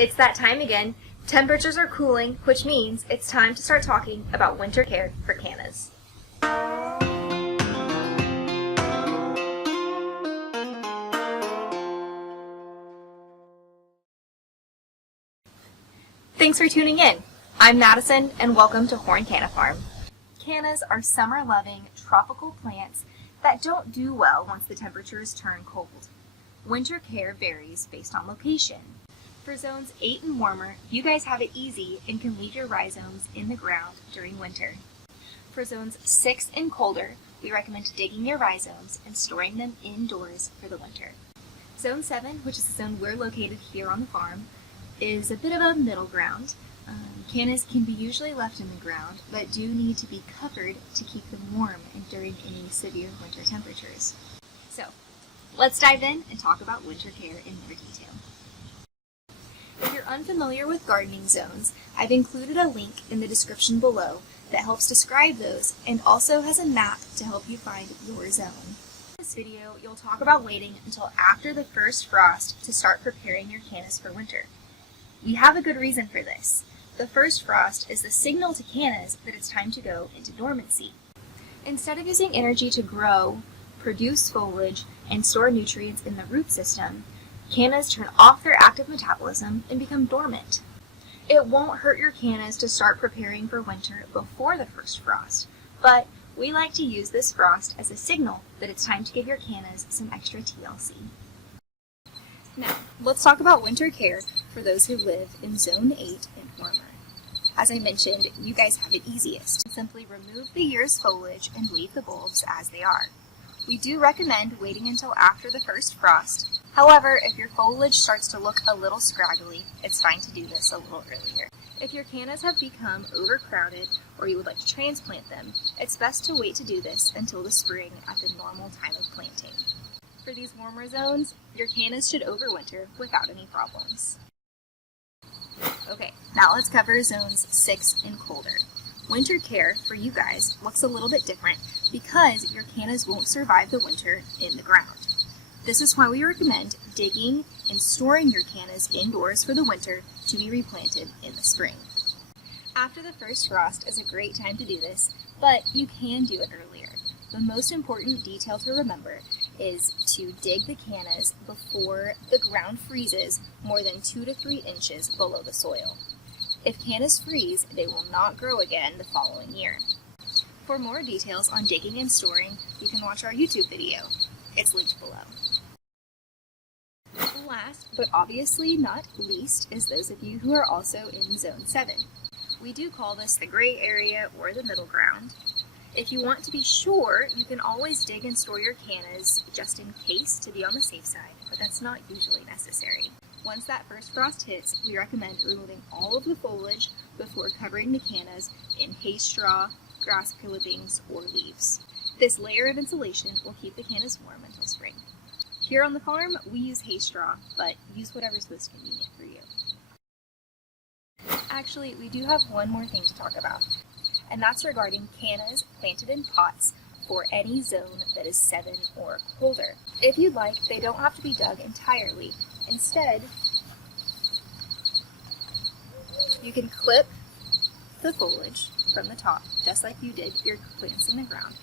It's that time again. Temperatures are cooling, which means it's time to start talking about winter care for cannas. Thanks for tuning in. I'm Madison, and welcome to Canna Farm. Cannas are summer-loving tropical plants that don't do well once the temperatures turn cold. Winter care varies based on location. For zones 8 and warmer, you guys have it easy and can leave your rhizomes in the ground during winter. For zones 6 and colder, we recommend digging your rhizomes and storing them indoors for the winter. Zone 7, which is the zone we're located here on the farm, is a bit of a middle ground. Cannas can be usually left in the ground, but do need to be covered to keep them warm and during any severe winter temperatures. So, let's dive in and talk about winter care in more detail. If you're unfamiliar with gardening zones, I've included a link in the description below that helps describe those and also has a map to help you find your zone. In this video, you'll talk about waiting until after the first frost to start preparing your cannas for winter. We have a good reason for this. The first frost is the signal to cannas that it's time to go into dormancy. Instead of using energy to grow, produce foliage, and store nutrients in the root system, cannas turn off their active metabolism and become dormant. It won't hurt your cannas to start preparing for winter before the first frost, but we like to use this frost as a signal that it's time to give your cannas some extra TLC. Now, let's talk about winter care for those who live in Zone 8 and warmer. As I mentioned, you guys have it easiest. Simply remove the year's foliage and leave the bulbs as they are. We do recommend waiting until after the first frost. However, if your foliage starts to look a little scraggly, it's fine to do this a little earlier. If your cannas have become overcrowded or you would like to transplant them, it's best to wait to do this until the spring at the normal time of planting. For these warmer zones, your cannas should overwinter without any problems. Okay, now let's cover zones 6 and colder. Winter care for you guys looks a little bit different because your cannas won't survive the winter in the ground. This is why we recommend digging and storing your cannas indoors for the winter to be replanted in the spring. After the first frost is a great time to do this, but you can do it earlier. The most important detail to remember is to dig the cannas before the ground freezes more than 2 to 3 inches below the soil. If cannas freeze, they will not grow again the following year. For more details on digging and storing, you can watch our YouTube video. It's linked below. Last, but obviously not least, is those of you who are also in Zone 7. We do call this the gray area or the middle ground. If you want to be sure, you can always dig and store your cannas just in case to be on the safe side, but that's not usually necessary. Once that first frost hits, we recommend removing all of the foliage before covering the cannas in hay straw, grass clippings, or leaves. This layer of insulation will keep the cannas warm until spring. Here on the farm, we use hay straw, but use whatever's most convenient for you. Actually, we do have one more thing to talk about, and that's regarding cannas planted in pots for any zone that is 7 or colder. If you'd like, they don't have to be dug entirely. Instead, you can clip the foliage from the top, just like you did your plants in the ground,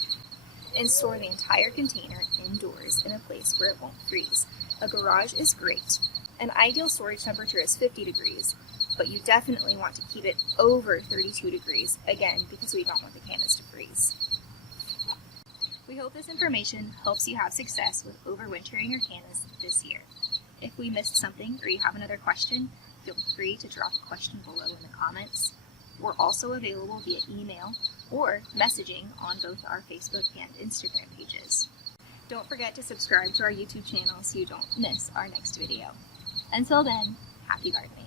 and store the entire container indoors in a place where it won't freeze. A garage is great. An ideal storage temperature is 50 degrees, but you definitely want to keep it over 32 degrees, again, because we don't want the cannas to freeze. We hope this information helps you have success with overwintering your cannas this year. If we missed something or you have another question, feel free to drop a question below in the comments. We're also available via email or messaging on both our Facebook and Instagram pages. Don't forget to subscribe to our YouTube channel so you don't miss our next video. Until then, happy gardening.